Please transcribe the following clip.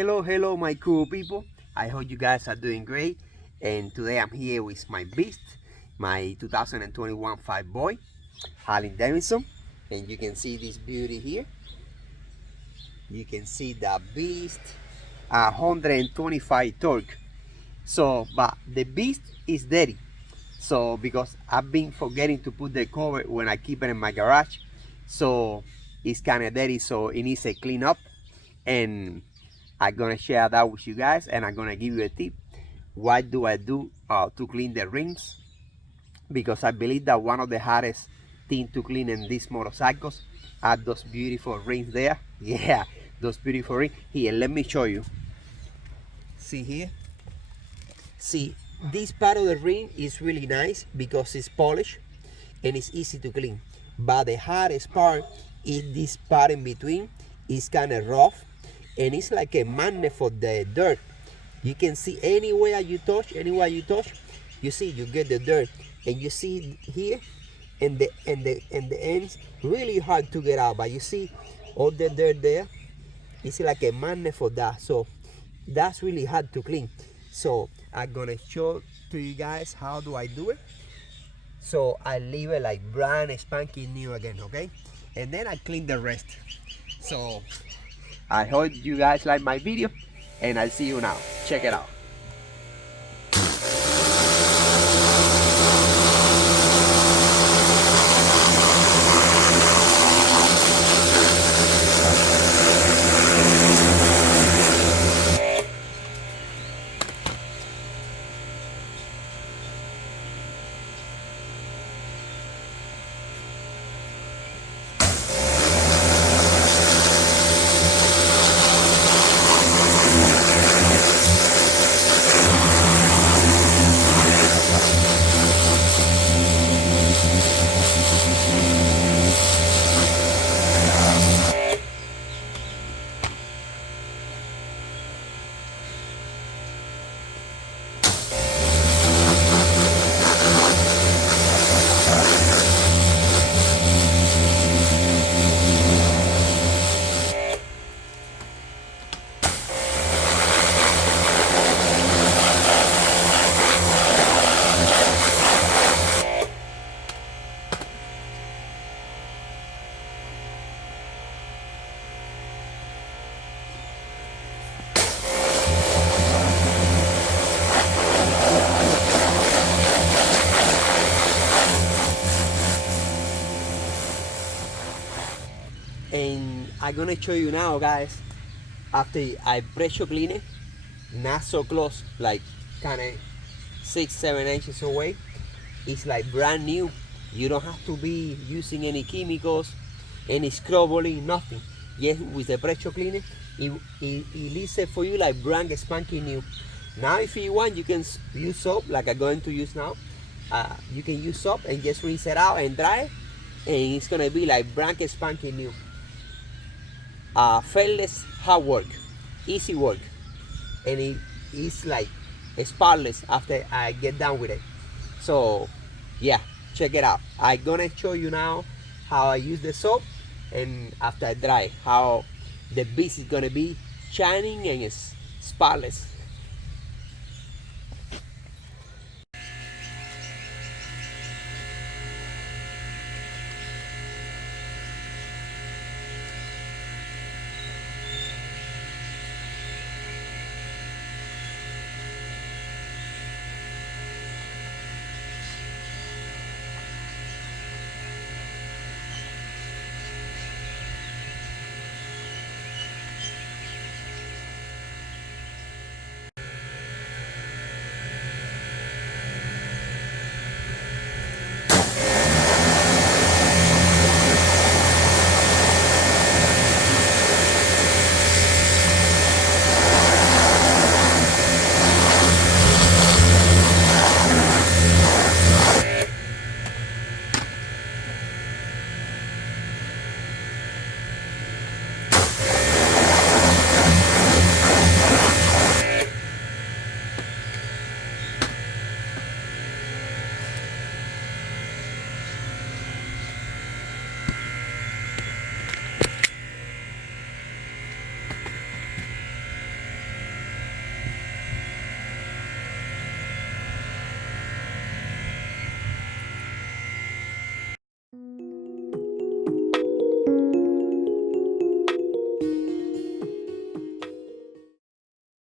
Hello my cool people. I hope you guys are doing great. And today I'm here with my beast, my 2021 5 boy, Harley Davidson. And you can see this beauty here. You can see the beast, 125 torque. So, but the beast is dirty. So, because I've been forgetting to put the cover when I keep it in my garage. So, it's kind of dirty. So, it needs a clean up. And I'm gonna share that with you guys, and I'm gonna give you a tip. What do I do to clean the rings? Because I believe that one of the hardest things to clean in these motorcycles are those beautiful rings there. Yeah, those beautiful rings. Here, let me show you. See here? See, this part of the ring is really nice because it's polished and it's easy to clean. But the hardest part is this part in between. It's kind of rough and it's like a magnet for the dirt. You can see anywhere you touch, you see you get the dirt. And you see here and the ends really hard to get out, but you see all the dirt there. It's like a magnet for that, so that's really hard to clean. So I'm gonna show to you guys how do I do it. So I leave it like brand spanking new again, okay? And then I clean the rest. So I hope you guys like my video, and I'll see you now. Check it out. And I'm gonna show you now, guys, after I pressure clean it, not so close, like kind of 6-7 inches away. It's like brand new. You don't have to be using any chemicals, any scrubbing, nothing. Yes, with the pressure cleaner, it leaves it for you like brand spanking new. Now if you want, you can use soap like I'm going to use now. You can use soap and just rinse it out and dry it, and it's gonna be like brand spanking new. Fairless hard work, easy work, and it is like spotless after I get done with it. So yeah, check it out. I'm gonna show you now how I use the soap, and after I dry, how the beast is gonna be shining and it's spotless.